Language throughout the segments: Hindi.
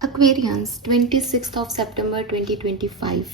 Aquarians 26th of September 2025।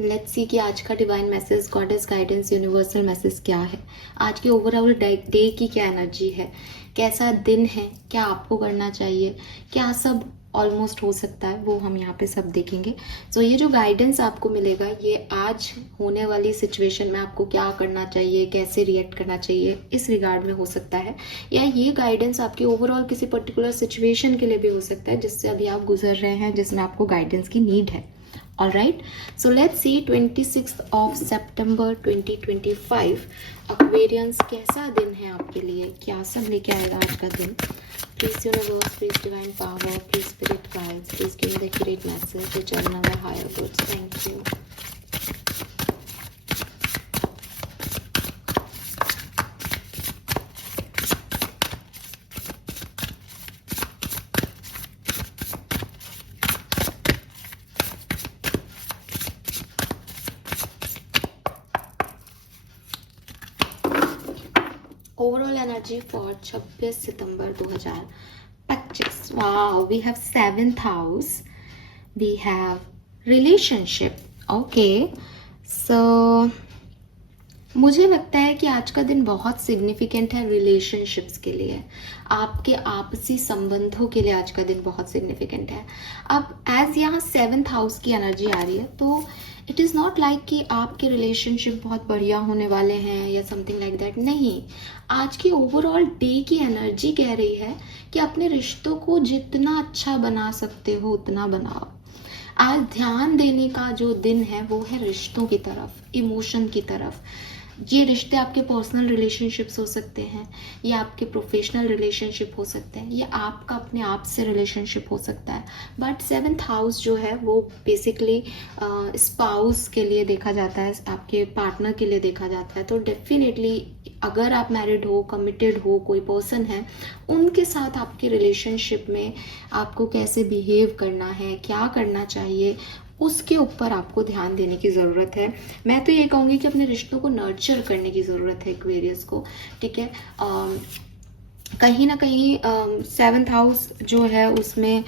Let's see कि आज का divine message, goddess guidance, universal message क्या है। आज के ओवरऑल डे की क्या एनर्जी है, कैसा दिन है, क्या आपको करना चाहिए, क्या सब ऑलमोस्ट हो सकता है, वो हम यहाँ पे सब देखेंगे। सो ये जो गाइडेंस आपको मिलेगा, ये आज होने वाली सिचुएशन में आपको क्या करना चाहिए, कैसे रिएक्ट करना चाहिए, इस रिगार्ड में हो सकता है। या ये गाइडेंस आपके ओवरऑल किसी पर्टिकुलर सिचुएशन के लिए भी हो सकता है जिससे अभी आप गुजर रहे हैं, जिसमें आपको गाइडेंस की नीड है। All right, so let's see 26 of September 2025 Aquarians कैसा दिन है आपके लिए, क्या सब लेके आएगा आज का दिन। Please universe, please divine power, please spirit guides, please give me the accurate message to channel our higher goods. Thank you. Overall energy for 26 September 2025। Wow, we have 7th house, we have relationship. Okay, so मुझे लगता है कि आज का दिन बहुत सिग्निफिकेंट है रिलेशनशिप्स के लिए, आपके आपसी संबंधों के लिए आज का दिन बहुत सिग्निफिकेंट है। अब एज यहाँ 7th हाउस की एनर्जी आ रही है, तो इट इज़ नॉट लाइक कि आपके रिलेशनशिप बहुत बढ़िया होने वाले हैं या समथिंग लाइक दैट। नहीं, आज की ओवरऑल डे की एनर्जी कह रही है कि अपने रिश्तों को जितना अच्छा बना सकते हो उतना बनाओ। आज ध्यान देने का जो दिन है वो है रिश्तों की तरफ, इमोशन की तरफ। ये रिश्ते आपके पर्सनल रिलेशनशिप्स हो सकते हैं, या आपके प्रोफेशनल रिलेशनशिप हो सकते हैं, या आपका अपने आप से रिलेशनशिप हो सकता है। बट 7th हाउस जो है वो बेसिकली स्पाउस के लिए देखा जाता है, आपके पार्टनर के लिए देखा जाता है। तो डेफिनेटली अगर आप मैरिड हो, कमिटेड हो, कोई पर्सन है, उनके साथ आपके रिलेशनशिप में आपको कैसे बिहेव करना है, क्या करना चाहिए, उसके ऊपर आपको ध्यान देने की ज़रूरत है। मैं तो ये कहूँगी कि अपने रिश्तों को नर्चर करने की ज़रूरत है एक्वेरियस को। ठीक है, कहीं ना कहीं 7th हाउस जो है उसमें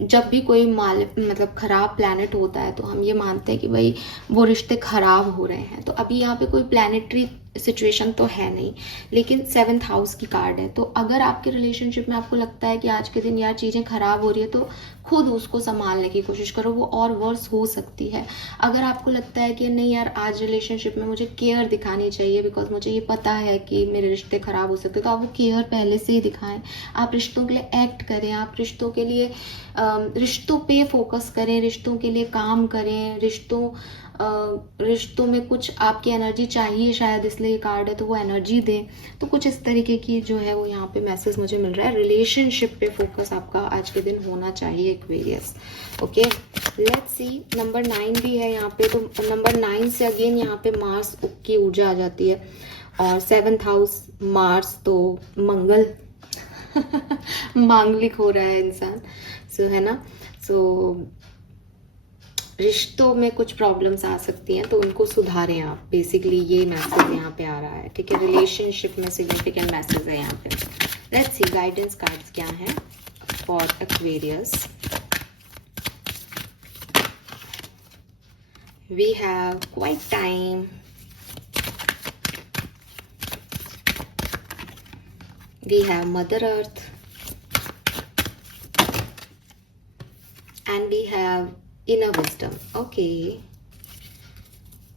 जब भी कोई मतलब खराब प्लैनेट होता है तो हम ये मानते हैं कि भाई वो रिश्ते खराब हो रहे हैं। तो अभी यहाँ पे कोई प्लैनेटरी सिचुएशन तो है नहीं, लेकिन 7th हाउस की कार्ड है। तो अगर आपके रिलेशनशिप में आपको लगता है कि आज के दिन यार चीज़ें खराब हो रही है, तो खुद उसको संभालने की कोशिश करो, वो और वर्स हो सकती है। अगर आपको लगता है कि नहीं यार आज रिलेशनशिप में मुझे केयर दिखानी चाहिए बिकॉज मुझे ये पता है कि मेरे रिश्ते खराब हो सकते हैं, तो आप वो केयर पहले से ही दिखाएं। आप रिश्तों के लिए एक्ट करें, आप रिश्तों के लिए रिश्तों पे फोकस करें, रिश्तों के लिए काम करें, रिश्तों में कुछ आपकी एनर्जी चाहिए शायद, इसलिए ये कार्ड है तो वो एनर्जी दें। तो कुछ इस तरीके की जो है वो यहाँ पे मैसेज मुझे मिल रहा है। रिलेशनशिप पे फोकस आपका आज के दिन होना चाहिए Aquarius. Okay, let's see number 9 भी है यहाँ पे। तो नंबर 9 से अगेन यहाँ पे मार्स की ऊर्जा आ जाती है, और 7th हाउस मार्स तो मंगल मांगलिक हो रहा है इंसान, सो है ना। सो रिश्तों में कुछ प्रॉब्लम्स आ सकती हैं, तो उनको सुधारें आप, बेसिकली ये मैसेज यहाँ पे आ रहा है। ठीक है, रिलेशनशिप में सिग्निफिकेंट मैसेज है यहाँ पे। लेट्स सी गाइडेंस कार्ड्स क्या हैं for Aquarius. We have quite time, we have Mother Earth, and we have inner wisdom. Okay,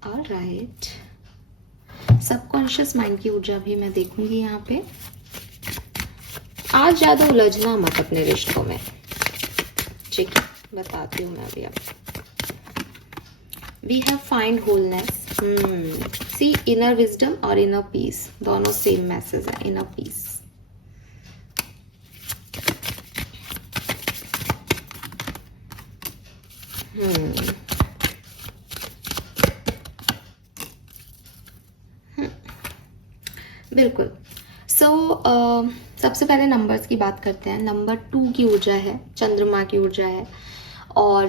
all right. Subconscious mind की ऊर्जा भी मैं देखूंगी यहाँ पे। आज ज्यादा उलझना मत अपने रिश्तों में, ठीक है, बताती हूँ मैं अभी आपको। We have find wholeness, see inner wisdom और इनर पीस, दोनों सेम मैसेज है, इनर पीस। बिल्कुल। सो सबसे पहले नंबर्स की बात करते हैं। नंबर 2 की ऊर्जा है, चंद्रमा की ऊर्जा है, और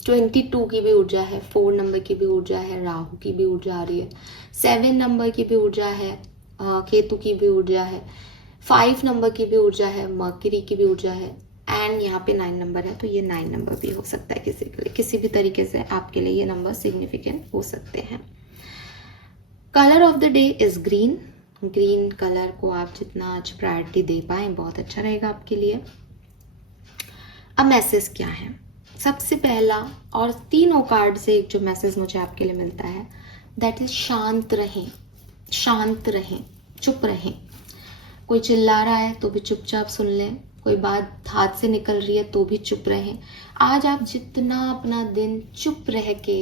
22 की भी ऊर्जा है, 4 नंबर की भी ऊर्जा है, राहु की भी ऊर्जा आ रही है, 7 नंबर की भी ऊर्जा है, केतु की भी ऊर्जा है, 5 नंबर की भी ऊर्जा है, मर्क्यूरी की भी ऊर्जा है, एंड यहाँ पे 9 नंबर है, तो ये 9 नंबर भी हो सकता है किसी के लिए, किसी भी तरीके से आपके लिए ये नंबर सिग्निफिकेंट हो सकते हैं। Colour of the day is green. Green colour को आप जितना आज प्रायोरिटी दे पाए बहुत अच्छा रहेगा आपके लिए। अब मैसेज क्या है, सबसे पहला और तीनों कार्ड से एक जो मैसेज मुझे आपके लिए मिलता है दैट इज शांत रहें, शांत रहें, चुप रहें। कोई चिल्ला रहा है तो भी चुपचाप सुन लें, कोई बात हाथ से निकल रही है तो भी चुप रहें। आज आप जितना अपना दिन चुप रह के,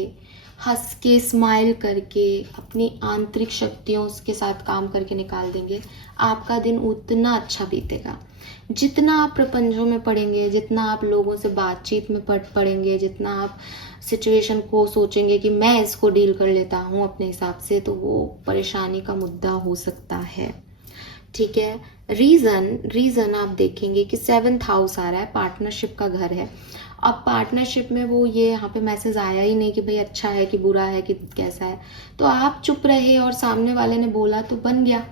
हंस के, स्माइल करके, अपनी आंतरिक शक्तियों के साथ काम करके निकाल देंगे, आपका दिन उतना अच्छा बीतेगा। जितना आप प्रपंचों में पड़ेंगे, जितना आप लोगों से बातचीत में पड़ेंगे, जितना आप सिचुएशन को सोचेंगे कि मैं इसको डील कर लेता हूँ अपने हिसाब से, तो वो परेशानी का मुद्दा हो सकता है। ठीक है, रीजन आप देखेंगे कि 7th हाउस आ रहा है, पार्टनरशिप का घर है। अब पार्टनरशिप में वो ये यहाँ पे मैसेज आया ही नहीं कि भाई अच्छा है कि बुरा है कि कैसा है, तो आप चुप रहे और सामने वाले ने बोला तो बन गया।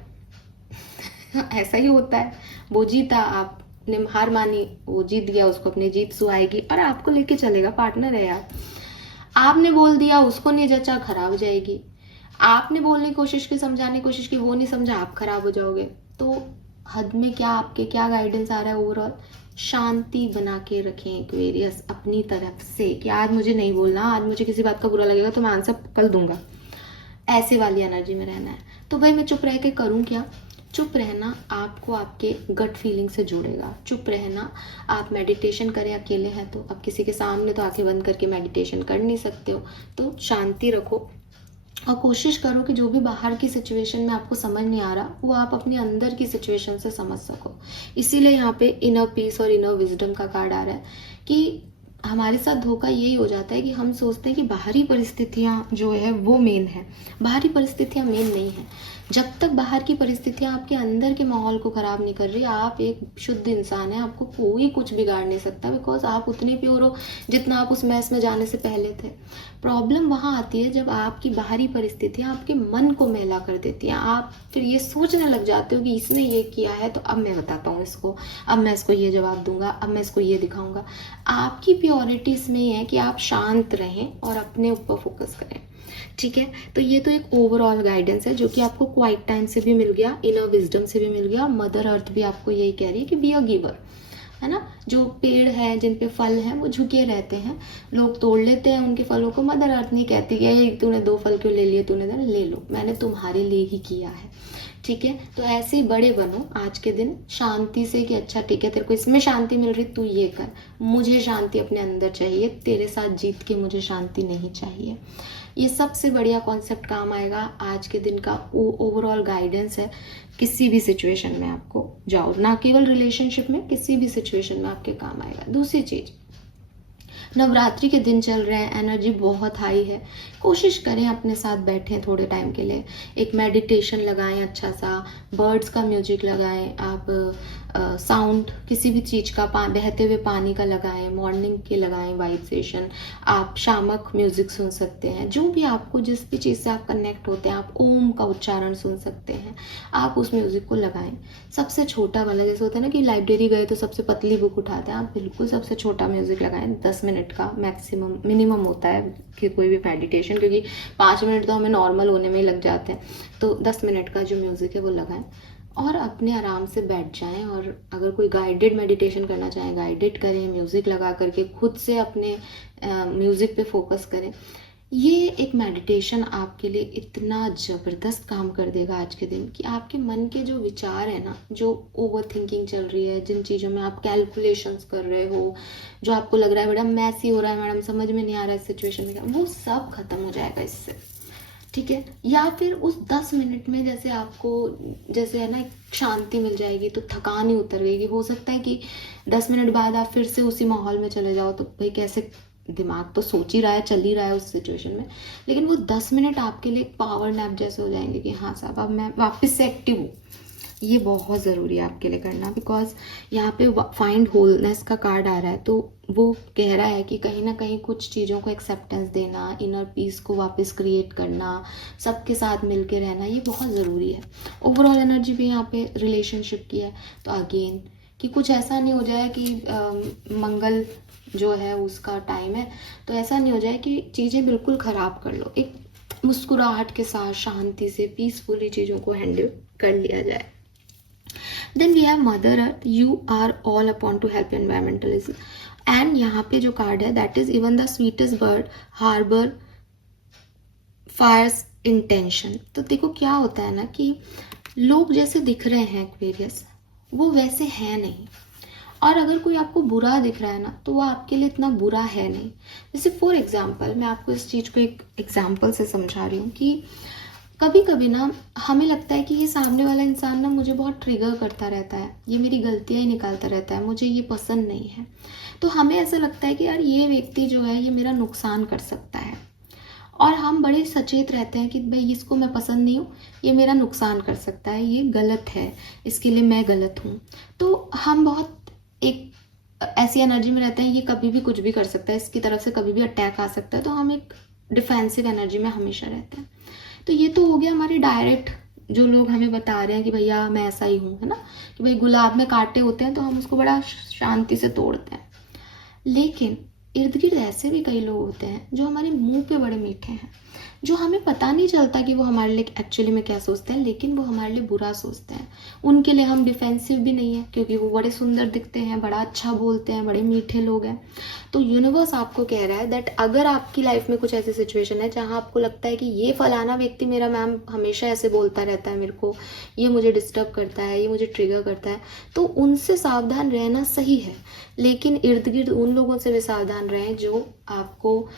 ऐसा ही होता है, वो जीता, आपने हार मानी, वो जीत गया, उसको अपनी जीत सुहाएगी और आपको लेके चलेगा, पार्टनर है यार। आपने बोल दिया, उसको नहीं जचा, खराब हो जाएगी। आपने बोलने की कोशिश की, समझाने की कोशिश की, वो नहीं समझा, आप खराब हो जाओगे। तो हद में क्या आपके क्या गाइडेंस आ रहा है ओवरऑल, शांति बना के रखें एक्वेरियस अपनी तरफ से कि आज मुझे नहीं बोलना, आज मुझे किसी बात का बुरा लगेगा तो मैं आंसर कल दूंगा, ऐसे वाली एनर्जी में रहना है। तो भाई मैं चुप रह के करूँ क्या? चुप रहना आपको आपके गट फीलिंग से जोड़ेगा। चुप रहना, आप मेडिटेशन करें, अकेले हैं तो, अब किसी के सामने तो आंखें बंद करके मेडिटेशन कर नहीं सकते हो, तो शांति रखो और कोशिश करो कि जो भी बाहर की सिचुएशन में आपको समझ नहीं आ रहा वो आप अपने अंदर की सिचुएशन से समझ सको। इसीलिए यहाँ पे इनर पीस और इनर विजडम का कार्ड आ रहा है कि हमारे साथ धोखा यही हो जाता है कि हम सोचते हैं कि बाहरी परिस्थितियाँ जो है वो मेन है। बाहरी परिस्थितियाँ मेन नहीं है। जब तक बाहर की परिस्थितियाँ आपके अंदर के माहौल को ख़राब नहीं कर रही, आप एक शुद्ध इंसान हैं, आपको कोई कुछ बिगाड़ नहीं सकता, बिकॉज आप उतने प्योर हो जितना आप उस मैस में जाने से पहले थे। प्रॉब्लम वहाँ आती है जब आपकी बाहरी परिस्थितियाँ आपके मन को मैला कर देती हैं। आप फिर ये सोचने लग जाते हो कि इसने ये किया है तो अब मैं बताता हूँ इसको, अब मैं इसको ये जवाब दूंगा, अब मैं इसको ये दिखाऊंगा। आपकी प्योरिटी इसमें ही है कि आप शांत रहें और अपने ऊपर फोकस करें। ठीक है, तो ये तो एक ओवरऑल गाइडेंस है जो कि आपको क्वाइट टाइम से भी मिल गया, इनर विजडम से भी मिल गया, मदर अर्थ भी आपको यही कह रही है कि बी अ गिवर, है ना। जो पेड़ है जिन पे फल हैं वो झुके रहते हैं, लोग तोड़ लेते हैं उनके फलों को। मदर अर्थ नहीं कहती कि तूने 2 फल क्यों ले लिए, तूने ले लो, मैंने तुम्हारे लिए ही किया है। ठीक है, तो ऐसे ही बड़े बनो आज के दिन शांति से कि अच्छा ठीक है तेरे को इसमें शांति मिल रही, तू ये कर, मुझे शांति अपने अंदर चाहिए, तेरे साथ जीत के मुझे शांति नहीं चाहिए। ये सबसे बढ़िया कॉन्सेप्ट काम आएगा। आज के दिन का ओवरऑल गाइडेंस है, किसी भी सिचुएशन में आपको जाओ, ना केवल रिलेशनशिप में, किसी भी सिचुएशन में आपके काम आएगा। दूसरी चीज, नवरात्रि के दिन चल रहे हैं, एनर्जी बहुत हाई है। कोशिश करें अपने साथ बैठें थोड़े टाइम के लिए, एक मेडिटेशन लगाएं, अच्छा सा बर्ड्स का म्यूजिक लगाएं, आप साउंड किसी भी चीज़ का बहते हुए पानी का लगाएं, मॉर्निंग के लगाएं वाइब्रेशन, आप शामक म्यूजिक सुन सकते हैं, जो भी आपको जिस भी चीज़ से आप कनेक्ट होते हैं, आप ओम का उच्चारण सुन सकते हैं, आप उस म्यूजिक को लगाएं। सबसे छोटा वाला, जैसे होता है ना कि लाइब्रेरी गए तो सबसे पतली बुक उठाते हैं, आप बिल्कुल सबसे छोटा म्यूजिक लगाएं, 10 मिनट का मैक्सिमम मिनिमम होता है कि कोई भी मेडिटेशन, क्योंकि 5 मिनट तो हमें नॉर्मल होने में ही लग जाते हैं, तो 10 मिनट का जो म्यूजिक है वो लगाएं और अपने आराम से बैठ जाएं। और अगर कोई गाइडेड मेडिटेशन करना चाहें, गाइडेड करें, म्यूज़िक लगा करके खुद से अपने म्यूज़िक पे फोकस करें। ये एक मेडिटेशन आपके लिए इतना ज़बरदस्त काम कर देगा आज के दिन कि आपके मन के जो विचार है ना, जो ओवर थिंकिंग चल रही है, जिन चीज़ों में आप कैलकुलेशंस कर रहे हो, जो आपको लग रहा है मैडम मैसी हो रहा है, मैडम समझ में नहीं आ रहा है इस सिचुएशन में क्या, वो सब खत्म हो जाएगा इससे। ठीक है, या फिर उस 10 मिनट में जैसे आपको जैसे है ना एक शांति मिल जाएगी, तो थकान ही उतर गई। हो सकता है कि 10 मिनट बाद आप फिर से उसी माहौल में चले जाओ, तो भाई कैसे, दिमाग तो सोच ही रहा है, चल ही रहा है उस सिचुएशन में, लेकिन वो 10 मिनट आपके लिए एक पावर नैप जैसे हो जाएंगे कि हाँ साहब अब मैं वापस से एक्टिव हूँ। ये बहुत ज़रूरी है आपके लिए करना, बिकॉज यहाँ पे फाइंड होलनेस का कार्ड आ रहा है, तो वो कह रहा है कि कहीं ना कहीं कुछ चीज़ों को एक्सेप्टेंस देना, इनर पीस को वापस क्रिएट करना, सबके साथ मिलके रहना, ये बहुत ज़रूरी है। ओवरऑल एनर्जी भी यहाँ पे रिलेशनशिप की है, तो अगेन कि कुछ ऐसा नहीं हो जाए कि मंगल जो है उसका टाइम है तो ऐसा नहीं हो जाए कि चीज़ें बिल्कुल ख़राब कर लो। एक मुस्कुराहट के साथ शांति से पीसफुली चीज़ों को हैंडल कर लिया जाए। Then we have Mother Earth, you are all upon to help environmentalism. And यहाँ पे जो कार्ड है that is even the sweetest bird harbour fires intention. तो देखो क्या होता है ना कि लोग जैसे दिख रहे हैं एक्वेरियस वो वैसे हैं नहीं, और अगर कोई आपको बुरा दिख रहा है ना तो वो आपके लिए इतना बुरा है नहीं। जैसे फॉर एग्जांपल मैं आपको इस चीज़ को एक एग्जांपल से समझा रही हूँ कि कभी कभी ना हमें लगता है कि ये सामने वाला इंसान ना मुझे बहुत ट्रिगर करता रहता है, ये मेरी गलतियाँ ही निकालता रहता है, मुझे ये पसंद नहीं है। तो हमें ऐसा लगता है कि यार ये व्यक्ति जो है ये मेरा नुकसान कर सकता है, और हम बड़े सचेत रहते हैं कि भाई इसको मैं पसंद नहीं हूँ, ये मेरा नुकसान कर सकता है, ये गलत है, इसके लिए मैं गलत हूँ। तो हम बहुत एक ऐसी एनर्जी में रहते हैं ये कभी भी कुछ भी कर सकता है, इसकी तरफ से कभी भी अटैक आ सकता है, तो हम एक डिफेंसिव एनर्जी में हमेशा रहते हैं। तो ये तो हो गया हमारे डायरेक्ट जो लोग हमें बता रहे हैं कि भैया मैं ऐसा ही हूँ, है ना, कि भाई गुलाब में कांटे होते हैं तो हम उसको बड़ा शांति से तोड़ते हैं। लेकिन इर्द गिर्द ऐसे भी कई लोग होते हैं जो हमारे मुंह पे बड़े मीठे हैं, जो हमें पता नहीं चलता कि वो हमारे लिए एक्चुअली में क्या सोचते हैं, लेकिन वो हमारे लिए बुरा सोचते हैं। उनके लिए हम डिफेंसिव भी नहीं है क्योंकि वो बड़े सुंदर दिखते हैं, बड़ा अच्छा बोलते हैं, बड़े मीठे लोग हैं। तो यूनिवर्स आपको कह रहा है दैट अगर आपकी लाइफ में कुछ ऐसी सिचुएशन है जहाँ आपको लगता है कि ये फलाना व्यक्ति मेरा मैम हमेशा ऐसे बोलता रहता है, मेरे को ये मुझे डिस्टर्ब करता है, ये मुझे ट्रिगर करता है, तो उनसे सावधान रहना सही है। लेकिन इर्द गिर्द उन लोगों से भी सावधान रहें जो आपको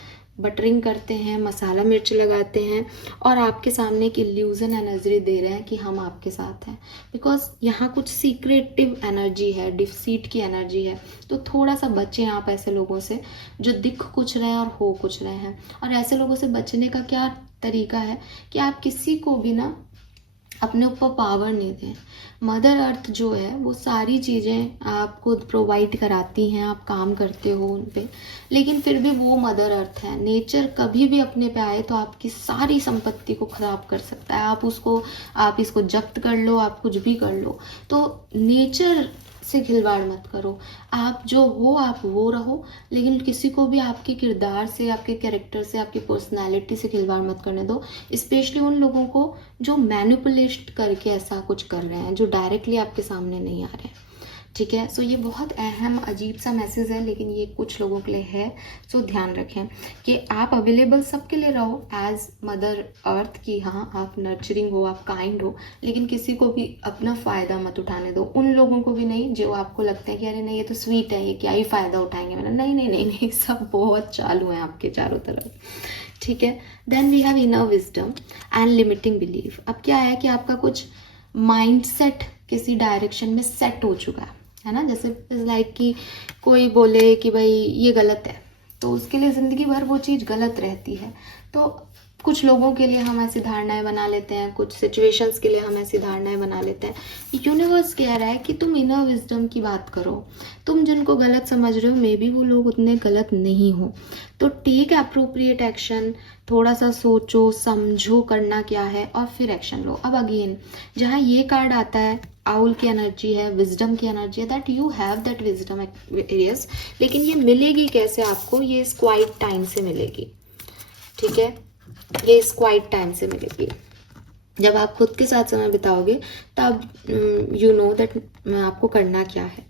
बटरिंग करते हैं, मसाला मिर्च लगाते हैं और आपके सामने एक इल्यूजन एनर्जी दे रहे हैं कि हम आपके साथ हैं, बिकॉज यहाँ कुछ सीक्रेटिव एनर्जी है, डिफसीट की एनर्जी है। तो थोड़ा सा बचें आप ऐसे लोगों से जो दिख कुछ रहे हैं और हो कुछ रहे हैं। और ऐसे लोगों से बचने का क्या तरीका है कि आप किसी को भी ना अपने ऊपर पावर नहीं दें। मदर अर्थ जो है वो सारी चीज़ें आपको प्रोवाइड कराती हैं, आप काम करते हो उन पे, लेकिन फिर भी वो मदर अर्थ है। नेचर कभी भी अपने पे आए तो आपकी सारी संपत्ति को ख़राब कर सकता है। आप इसको जब्त कर लो, आप कुछ भी कर लो, तो नेचर से खिलवाड़ मत करो। आप जो हो आप वो रहो, लेकिन किसी को भी आपके किरदार से, आपके कैरेक्टर से, आपकी पर्सनालिटी से खिलवाड़ मत करने दो। स्पेशली उन लोगों को जो मैनिपुलेट करके ऐसा कुछ कर रहे हैं, जो डायरेक्टली आपके सामने नहीं आ रहे हैं। ठीक है, सो ये बहुत अहम अजीब सा मैसेज है, लेकिन ये कुछ लोगों के लिए है। सो ध्यान रखें कि आप अवेलेबल सबके लिए रहो एज मदर अर्थ की। हाँ, आप नर्चरिंग हो, आप काइंड हो, लेकिन किसी को भी अपना फ़ायदा मत उठाने दो। उन लोगों को भी नहीं जो आपको लगता है कि अरे नहीं ये तो स्वीट है, ये क्या ही फ़ायदा उठाएंगे मेरा। नहीं नहीं नहीं नहीं, सब बहुत चालू हैं आपके चारों तरफ। ठीक है, then we have inner wisdom and limiting belief. अब क्या है कि आपका कुछ माइंडसेट किसी डायरेक्शन में सेट हो चुका है ना। जैसे लाइक कि कोई बोले कि भाई ये गलत है, तो उसके लिए ज़िंदगी भर वो चीज़ गलत रहती है। तो कुछ लोगों के लिए हम ऐसी धारणाएं बना लेते हैं, कुछ सिचुएशंस के लिए हम ऐसी धारणाएं बना लेते हैं। यूनिवर्स कह रहा है कि तुम इनर विजडम की बात करो। तुम जिनको गलत समझ रहे हो मे बी वो लोग उतने गलत नहीं हो। तो टेक अप्रोप्रिएट एक्शन, थोड़ा सा सोचो समझो करना क्या है और फिर एक्शन लो। अब अगेन जहाँ ये कार्ड आता है, आउल की एनर्जी है, विजडम की एनर्जी है, that you have that wisdom Aries. लेकिन ये मिलेगी कैसे आपको? ये इस क्वाइट टाइम से मिलेगी। ठीक है, ये इस क्वाइट टाइम से मिलेगी। जब आप खुद के साथ समय बिताओगे तब यू नो दैट आपको करना क्या है।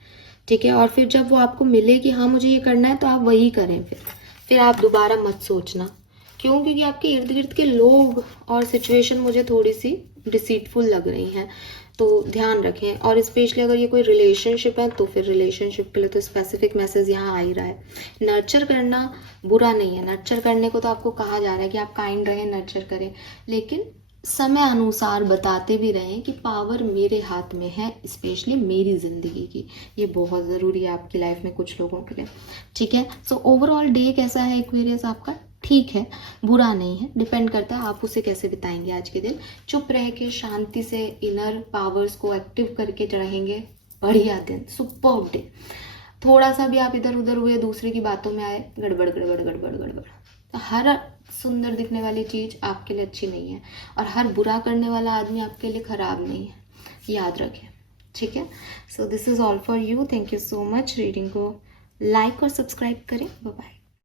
ठीक है, और फिर जब वो आपको मिले कि हाँ मुझे ये करना है, तो आप वही करें। फिर आप दोबारा मत सोचना। क्यों? क्योंकि आपके इर्द गिर्द के लोग और सिचुएशन मुझे थोड़ी सी डिसीटफुल लग रही हैं, तो ध्यान रखें। और स्पेशली अगर ये कोई रिलेशनशिप है तो फिर रिलेशनशिप के लिए तो स्पेसिफिक मैसेज यहाँ आ ही रहा है। नर्चर करना बुरा नहीं है, नर्चर करने को तो आपको कहा जा रहा है कि आप काइंड रहें, नर्चर करें, लेकिन समय अनुसार बताते भी रहें कि पावर मेरे हाथ में है, स्पेशली मेरी ज़िंदगी की। ये बहुत ज़रूरी है आपकी लाइफ में कुछ लोगों के लिए। ठीक है, सो ओवरऑल डे कैसा है एक्वेरियस आपका? ठीक है, बुरा नहीं है, डिपेंड करता है आप उसे कैसे बिताएंगे आज के दिन। चुप रह के शांति से इनर पावर्स को एक्टिव करके रहेंगे, बढ़िया दिन, सुपर्ब डे। थोड़ा सा भी आप इधर उधर हुए, दूसरे की बातों में आए, गड़बड़ गड़बड़ गड़बड़ गड़बड़। हर सुंदर दिखने वाली चीज़ आपके लिए अच्छी नहीं है और हर बुरा करने वाला आदमी आपके लिए खराब नहीं है, याद रखें। ठीक है। So this is all for you. Thank you so much. Reading को लाइक और सब्सक्राइब करें। Bye bye.